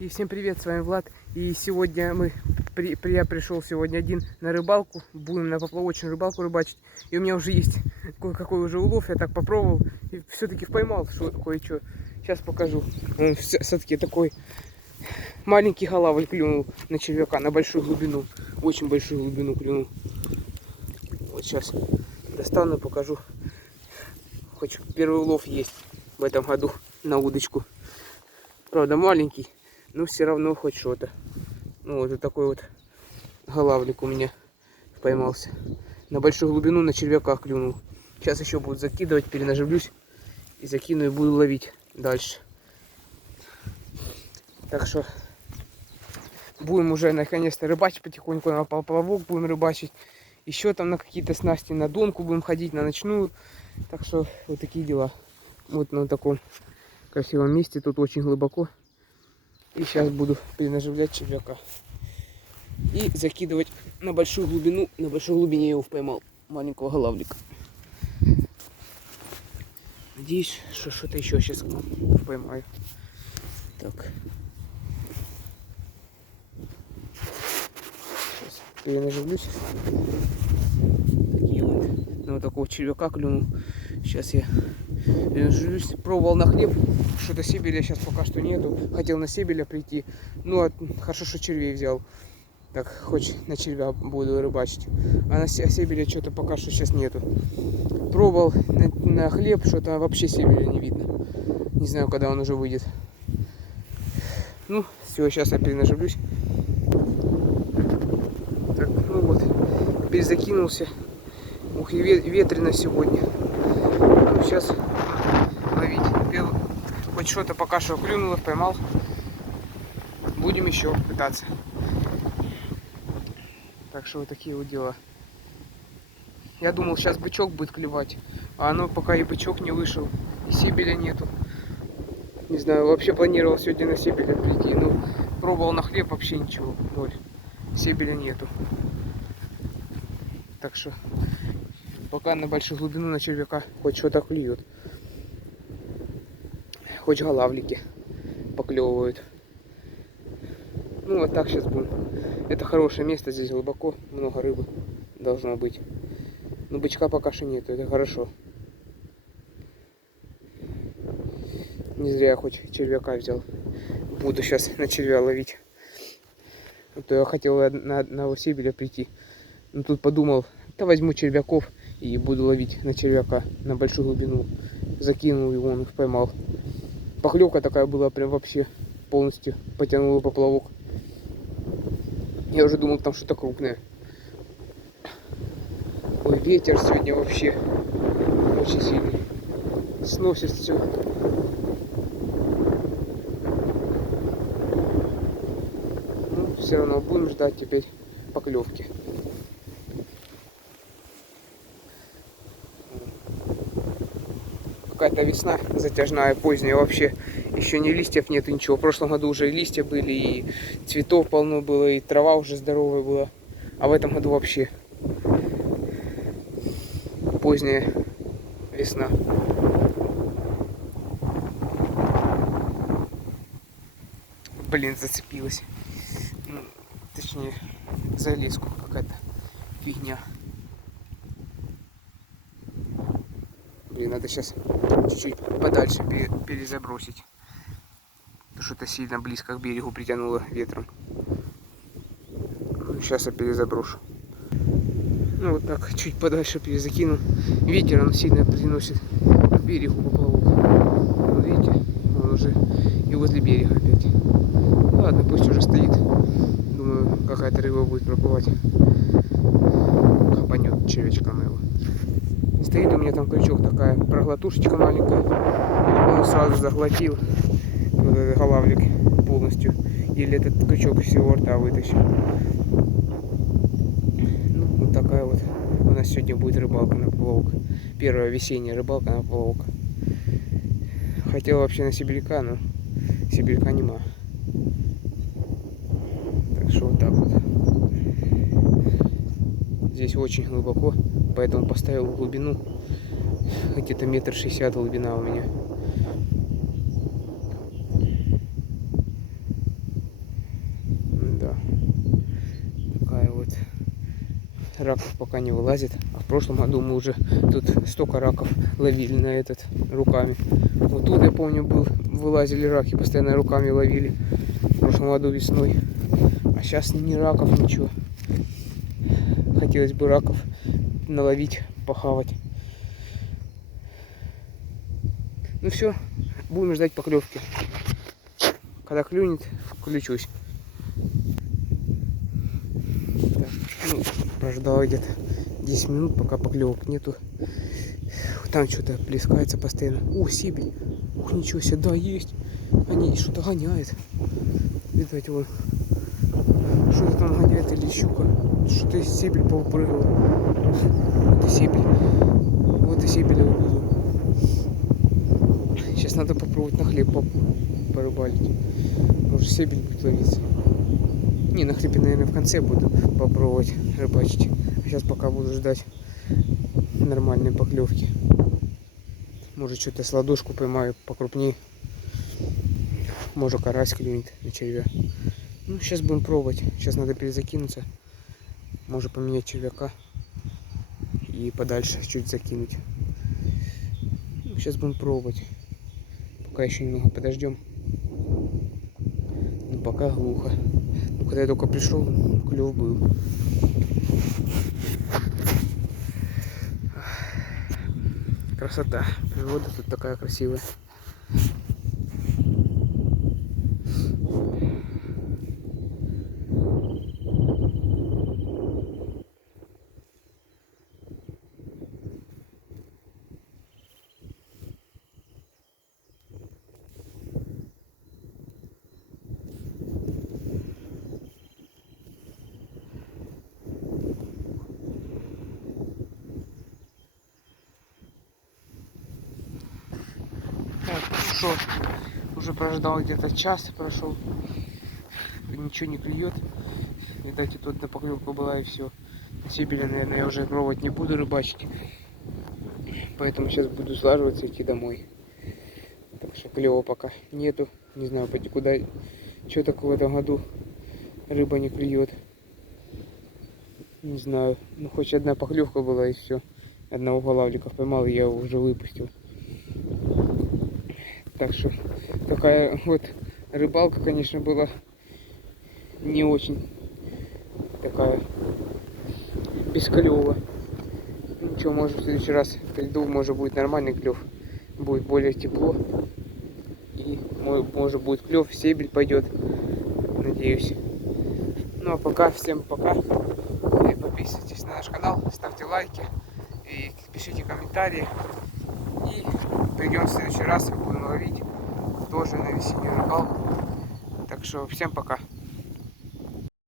И всем привет, с вами Влад. И сегодня я пришел сегодня один на рыбалку. Будем на поплавочную рыбалку рыбачить. И у меня уже есть кое-какой уже улов. Я так попробовал и все-таки поймал кое-что. Сейчас покажу. Он все-таки такой маленький голавль клюнул на червяка, на большую глубину. Очень большую глубину клюнул. Вот сейчас достану и покажу. Хоть первый улов есть в этом году на удочку. Правда маленький. Но все равно хоть что-то. Ну вот такой вот голавлик у меня поймался. На большую глубину на червяка клюнул. Сейчас еще буду закидывать, перенаживлюсь и закину и буду ловить дальше. Так что будем уже наконец-то рыбачить потихоньку, на поплавок будем рыбачить. Еще там на какие-то снасти, на донку будем ходить, на ночную. Так что вот такие дела. Вот на таком красивом месте, тут очень глубоко. И сейчас буду перенаживлять червяка. И закидывать на большую глубину. На большой глубине я его поймал. Маленького голавлика. Надеюсь, что что-то еще сейчас поймаю. Так. Сейчас перенаживлюсь. Такие вот. На вот такого червяка клюнул. Сейчас я перенаживлюсь. Пробовал на хлеб. Что-то себеля сейчас пока что нету. Хотел на себеля прийти. Ну, хорошо, что червей взял. Так, хоть на червя буду рыбачить. А на себеля что-то пока что сейчас нету. Пробовал на хлеб, что-то вообще себеля не видно. Не знаю, когда он уже выйдет. Ну, все, сейчас я перенаживлюсь. Так, ну вот, перезакинулся. Ух, и ветрено сегодня. Ну, сейчас ловить. Хоть что-то пока что клюнуло, поймал. Будем еще пытаться. Так что вот такие вот дела. Я думал, сейчас бычок будет клевать. А оно пока и бычок не вышел. И себеля нету. Не знаю, вообще планировал сегодня на себеля прийти. Но пробовал на хлеб, вообще ничего. Ноль. Себеля нету. Так что пока на большую глубину на червяка хоть что-то клюет. Хоть голавлики поклевывают. Ну вот так сейчас будем. Это хорошее место, здесь глубоко, много рыбы должно быть. Но бычка пока что нету, это хорошо. Не зря я хоть червяка взял. Буду сейчас на червя ловить. А то я хотел на себеля прийти. Но тут подумал, да возьму червяков и буду ловить на червяка на большую глубину. Закинул его, он их поймал. Поклевка такая была прям вообще полностью. Потянул поплавок. Я уже думал, там что-то крупное. Ой, ветер сегодня вообще очень сильный. Сносит все. Ну, все равно будем ждать теперь поклевки. Какая-то весна затяжная, поздняя вообще. Еще ни листьев нет, ничего. В прошлом году уже и листья были, и цветов полно было, и трава уже здоровая была. А в этом году вообще поздняя весна. Блин, зацепилась. Ну, точнее, за леску какая-то фигня. Блин, надо сейчас чуть-чуть подальше перезабросить. Что-то сильно близко к берегу притянуло ветром. Сейчас я перезаброшу. Ну вот так, чуть подальше перезакину. Ветер он сильно приносит к берегу поплавок. Вот видите, он уже и возле берега опять. Ладно, пусть уже стоит. Думаю, какая-то рыба будет проплывать. Хапанет червячка моего. Стоит у меня там крючок, такая проглотушечка маленькая. Он сразу заглотил вот этот голавлик полностью. Или этот крючок всего рта вытащил. Ну, вот такая вот у нас сегодня будет рыбалка на поплавок. Первая весенняя рыбалка на поплавок. Хотел вообще на сибиряка, но сибиряка нема. Так что вот так вот. Здесь очень глубоко, поэтому поставил глубину. Где-то 1,60 м глубина у меня. раков пока не вылазит. А в прошлом году мы уже тут столько раков ловили на этот руками. Вот тут, я помню, вылазили раки, постоянно руками ловили. В прошлом году весной. А сейчас ни раков, ничего. Хотелось бы раков наловить, похавать. Ну все, будем ждать поклевки. Когда клюнет, включусь. Так, ну, прождал где-то 10 минут, пока поклевок нету. Там что-то плескается постоянно. О, сибирь. Ух, ничего себе, да, есть. Они что-то гоняют. Видать, вон. Что-то там гоняет или щука. Что-то из сибирь повыпрыгала. Вот и сибирь. Вот и сибирь я увидел. Сейчас надо попробовать на хлеб порыбалить. Может, сибирь будет ловиться. Не, на хлебе, наверное, в конце буду попробовать рыбачить. А сейчас пока буду ждать нормальной поклевки. Может, что-то с ладошку поймаю покрупнее. Может, карась клюнет на червя. Ну, сейчас будем пробовать. Сейчас надо перезакинуться. Может, поменять червяка. И подальше чуть закинуть. Ну, сейчас будем пробовать. Пока еще немного подождем. Но пока глухо. Ну, когда я только пришел, клев был. Красота. Природа тут такая красивая. Так, ну что, уже прождал где-то час, прошел, ничего не клюет. Видать, и тут на поклевку была, и все. На сибири, наверное, я уже пробовать не буду рыбачить. Поэтому сейчас буду слаживаться, идти домой. Так что клёва пока нету. Не знаю, пойти куда, что такое в этом году рыба не клюет. Не знаю, ну хоть одна поклевка была, и все. Одного голавлика поймал, и я его уже выпустил. Так что такая вот рыбалка, конечно, была не очень такая бесклёвая. Ничего, может, в следующий раз приду, может, будет нормальный клев, будет более тепло, и может будет клев, сибирь пойдет, надеюсь. Ну а пока, всем пока, и подписывайтесь на наш канал, ставьте лайки и пишите комментарии. И придем в следующий раз, будем ловить тоже на весеннюю рыбалку. Так что всем пока.